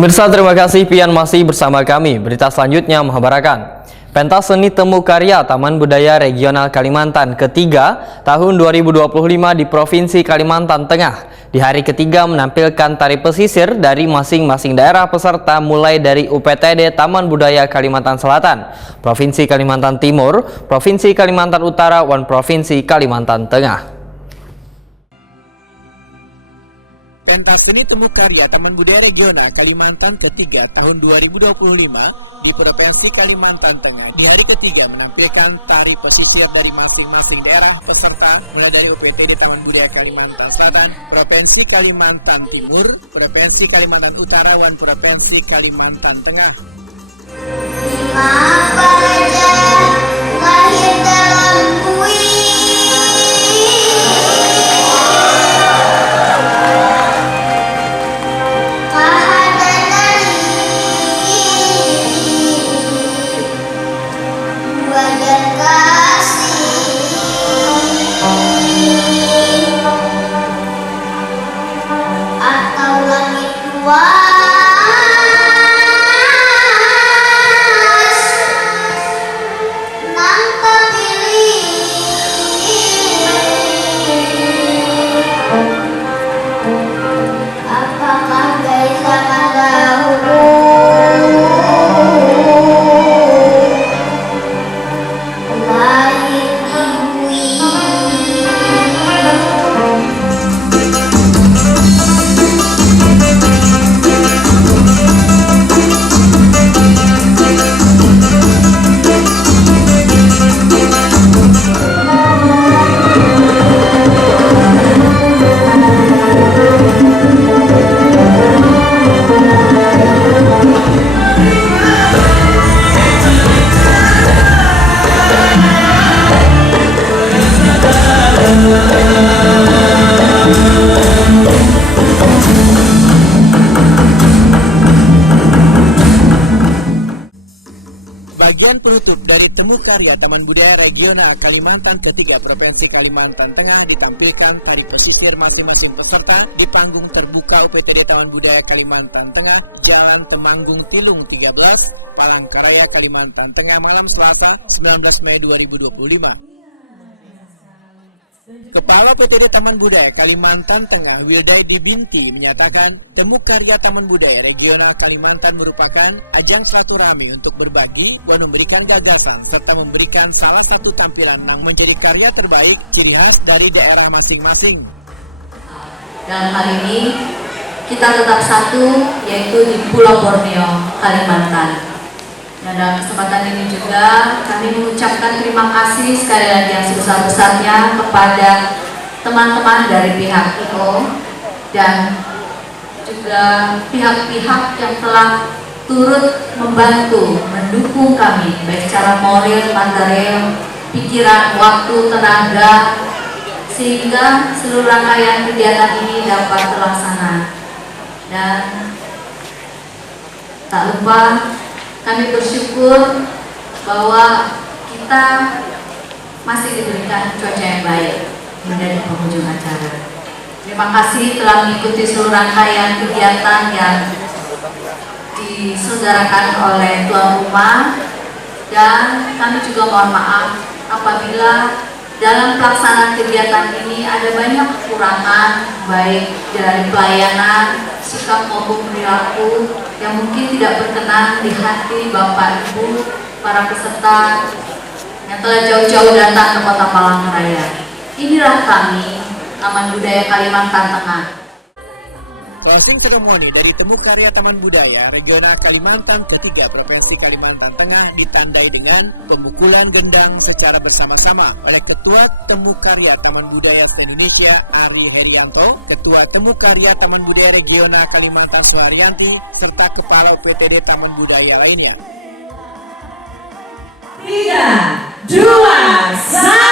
Pemirsa, terima kasih pian masih bersama kami. Berita selanjutnya menghabarkan pentas seni temu karya Taman Budaya Regional Kalimantan ketiga tahun 2025 di Provinsi Kalimantan Tengah. Di hari ketiga menampilkan tari pesisir dari masing-masing daerah peserta mulai dari UPTD Taman Budaya Kalimantan Selatan, Provinsi Kalimantan Timur, Provinsi Kalimantan Utara, dan Provinsi Kalimantan Tengah. Pentas seni temu karya Taman Budaya Regional Kalimantan ketiga tahun 2025 di Provinsi Kalimantan Tengah di hari ketiga menampilkan tari pesisir dari masing-masing daerah peserta mulai dari UPTD Taman Budaya Kalimantan Selatan, Provinsi Kalimantan Timur, Provinsi Kalimantan Utara, dan Provinsi Kalimantan Tengah. Lahir dalam puisi. Bagian penutup dari temu karya Taman Budaya Regional Kalimantan ketiga Provinsi Kalimantan Tengah ditampilkan tari pesisir masing-masing peserta di panggung terbuka UPTD Taman Budaya Kalimantan Tengah, Jalan Temanggung Tilung 13, Palangkaraya, Kalimantan Tengah, malam Selasa 19 Mei 2025. Kepala UPTD Taman Budaya Kalimantan Tengah, Wildai Binti, menyatakan temu karya Taman Budaya Regional Kalimantan merupakan ajang silaturahmi untuk berbagi dan memberikan gagasan serta memberikan salah satu tampilan yang menjadi karya terbaik ciri khas dari daerah masing-masing. Dalam hal ini kita tetap satu, yaitu di Pulau Borneo, Kalimantan. Dan dalam kesempatan ini juga kami mengucapkan terima kasih sekali lagi yang sebesar-besarnya kepada teman-teman dari pihak IO dan juga pihak-pihak yang telah turut membantu, mendukung kami baik secara moral, material, pikiran, waktu, tenaga, sehingga seluruh rangkaian kegiatan ini dapat terlaksana. Dan tak lupa kami bersyukur bahwa kita masih diberikan cuaca yang baik menjadi penghujung acara. Terima kasih telah mengikuti seluruh rangkaian kegiatan yang diselenggarakan oleh tuan rumah, dan kami juga mohon maaf apabila dalam pelaksanaan kegiatan ini ada banyak kekurangan baik dari pelayanan, sikap maupun perilaku yang mungkin tidak berkenan di hati Bapak Ibu para peserta yang telah jauh-jauh datang ke Kota Palangkaraya. Inilah kami, Taman Budaya Kalimantan Tengah. Closing ceremony dari temu karya Taman Budaya Regional Kalimantan ketiga Provinsi Kalimantan Tengah ditandai dengan pemukulan gendang secara bersama-sama oleh Ketua Temu Karya Taman Budaya se-Indonesia Ari Herianto, Ketua Temu Karya Taman Budaya Regional Kalimantan Suharyanti, serta Kepala UPTD Taman Budaya lainnya. 3, 2, 1.